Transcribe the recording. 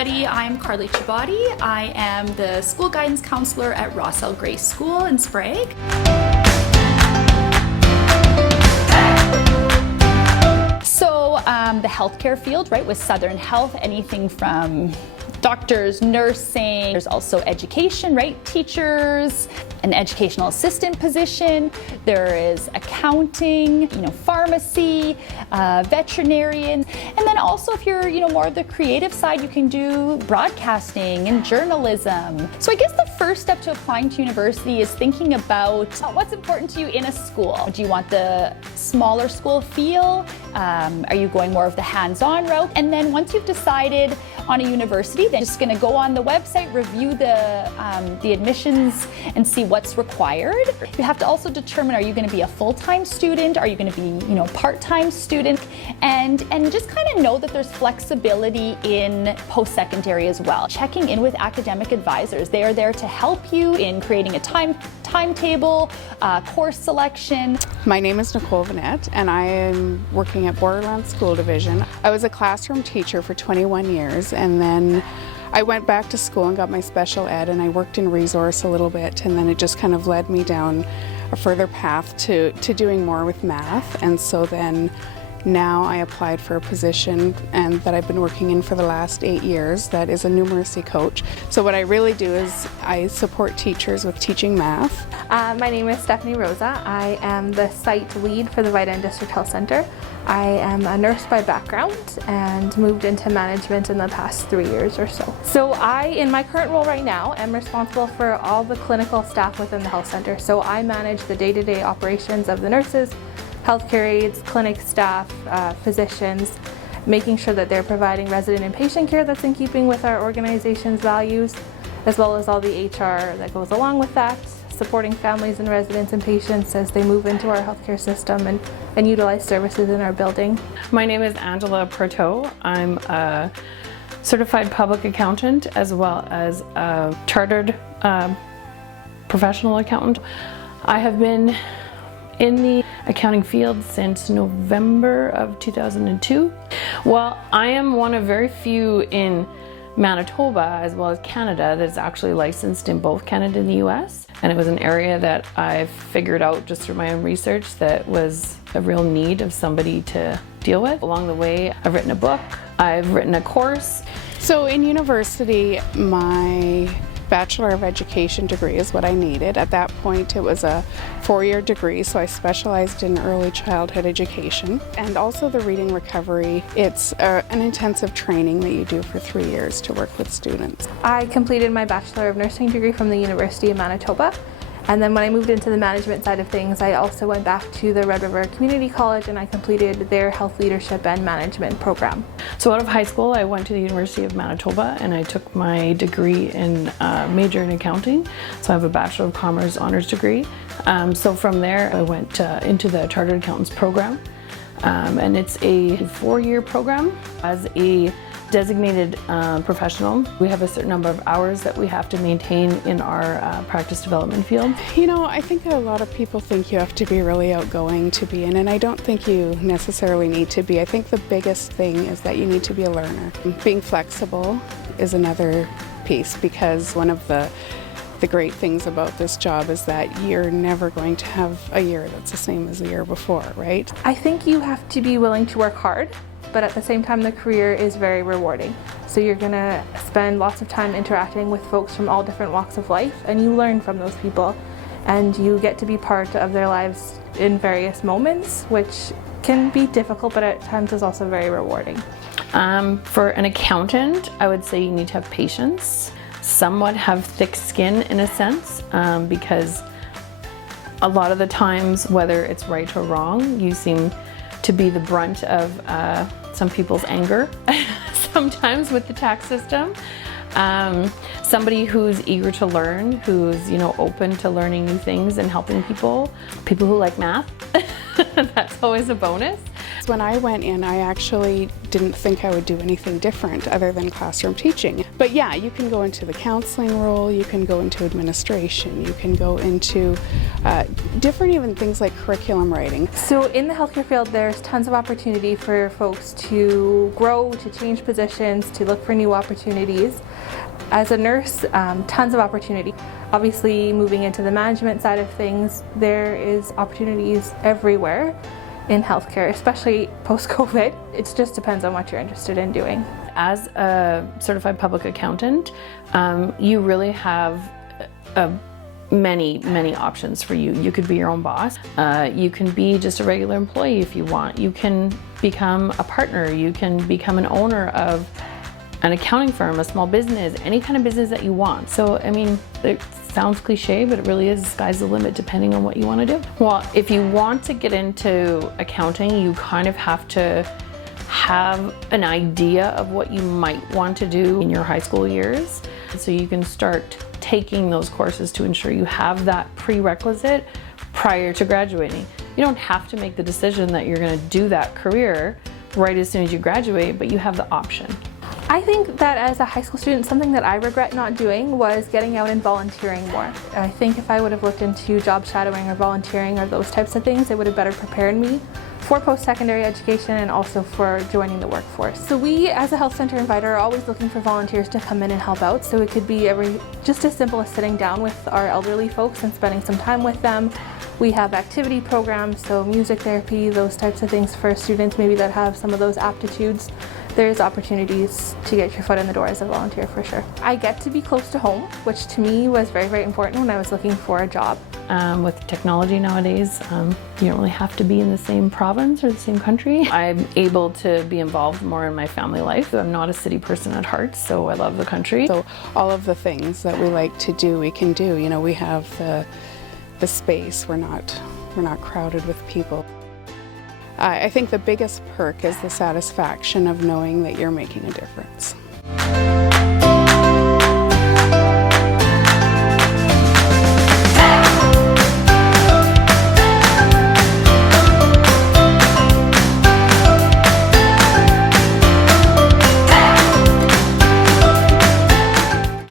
everybody. I'm Carly Chabadi. I am the school guidance counselor at Rosa Grace School in Sprague. So the healthcare field, right, with Southern Health, anything from doctors, nursing, there's also education, right, teachers, an educational assistant position, there is accounting, pharmacy, veterinarian, and then also if you're, more of the creative side, you can do broadcasting and journalism. So I guess the first step to applying to university is thinking about what's important to you in a school. Do you want the smaller school feel? Are you going more of the hands-on route? And then once you've decided on a university, then just going to go on the website, review the admissions and see what's required. You have to also determine, are you going to be a full-time student? Are you going to be, part-time student? And just kind of know that there's flexibility in post-secondary as well. Checking in with academic advisors. They are there to help you in creating a timetable, course selection. My name is Nicole Vinet and I am working at Borderland School Division. I was a classroom teacher for 21 years and then I went back to school and got my special ed and I worked in resource a little bit, and then it just kind of led me down a further path to doing more with math. And so then now I applied for a position and that I've been working in for the last 8 years that is a numeracy coach. So what I really do is I support teachers with teaching math. My name is Stephanie Rozsa. I am the site lead for the Vitan District Health Centre. I am a nurse by background and moved into management in the past 3 years or so. So I, in my current role right now, am responsible for all the clinical staff within the health centre. So I manage the day-to-day operations of the nurses, healthcare aides, clinic staff, physicians, making sure that they're providing resident and patient care that's in keeping with our organization's values, as well as all the HR that goes along with that, supporting families and residents and patients as they move into our healthcare system and utilize services in our building. My name is Preteau. I'm a certified public accountant as well as a chartered professional accountant. I have been in the accounting field since November of 2002. Well, I am one of very few in Manitoba as well as Canada that's actually licensed in both Canada and the US. And it was an area that I figured out just through my own research that was a real need of somebody to deal with. Along the way, I've written a book, I've written a course. So in university, my Bachelor of Education degree is what I needed. At that point it was a 4-year degree, so I specialized in early childhood education and also the reading recovery. It's an intensive training that you do for 3 years to work with students. I completed my Bachelor of Nursing degree from the University of Manitoba. And then when I moved into the management side of things, I also went back to the Red River Community College and I completed their health leadership and management program. So out of high school, I went to the University of Manitoba and I took my degree in major in accounting. So I have a Bachelor of Commerce honors degree. So from there, I went into the Chartered Accountants program. And it's a 4-year program. As a designated professional, we have a certain number of hours that we have to maintain in our practice development field. I think that a lot of people think you have to be really outgoing to be in, and I don't think you necessarily need to be. I think the biggest thing is that you need to be a learner. Being flexible is another piece, because one of the great things about this job is that you're never going to have a year that's the same as the year before, right? I think you have to be willing to work hard, but at the same time the career is very rewarding. So you're going to spend lots of time interacting with folks from all different walks of life, and you learn from those people and you get to be part of their lives in various moments, which can be difficult but at times is also very rewarding. For an accountant, I would say you need to have patience, somewhat have thick skin in a sense, because a lot of the times, whether it's right or wrong, you seem to be the brunt of some people's anger sometimes with the tax system. Somebody who's eager to learn, who's open to learning new things and helping people who like math. That's always a bonus. when I went in, I actually didn't think I would do anything different other than classroom teaching. But yeah, you can go into the counseling role, you can go into administration, you can go into different even things like curriculum writing. So in the healthcare field, there's tons of opportunity for folks to grow, to change positions, to look for new opportunities. As a nurse, tons of opportunity. Obviously, moving into the management side of things, there is opportunities everywhere in healthcare, especially post-COVID. It just depends on what you're interested in doing. As a certified public accountant, you really have many options for you. You could be your own boss. You can be just a regular employee if you want. You can become a partner. You can become an owner of an accounting firm, a small business, any kind of business that you want. So, I mean, it sounds cliche, but it really is, sky's the limit depending on what you want to do. Well, if you want to get into accounting, you kind of have to have an idea of what you might want to do in your high school years. So you can start taking those courses to ensure you have that prerequisite prior to graduating. You don't have to make the decision that you're going to do that career right as soon as you graduate, but you have the option. I think that as a high school student, something that I regret not doing was getting out and volunteering more. I think if I would have looked into job shadowing or volunteering or those types of things, it would have better prepared me for post-secondary education and also for joining the workforce. So we, as a health center inviter, are always looking for volunteers to come in and help out. So it could be just as simple as sitting down with our elderly folks and spending some time with them. We have activity programs, so music therapy, those types of things for students maybe that have some of those aptitudes. There's opportunities to get your foot in the door as a volunteer for sure. I get to be close to home, which to me was very important when I was looking for a job. With technology nowadays, you don't really have to be in the same province or the same country. I'm able to be involved more in my family life. I'm not a city person at heart, so I love the country. So all of the things that we like to do, we can do. You know, we have the space. We're not crowded with people. I think the biggest perk is the satisfaction of knowing that you're making a difference.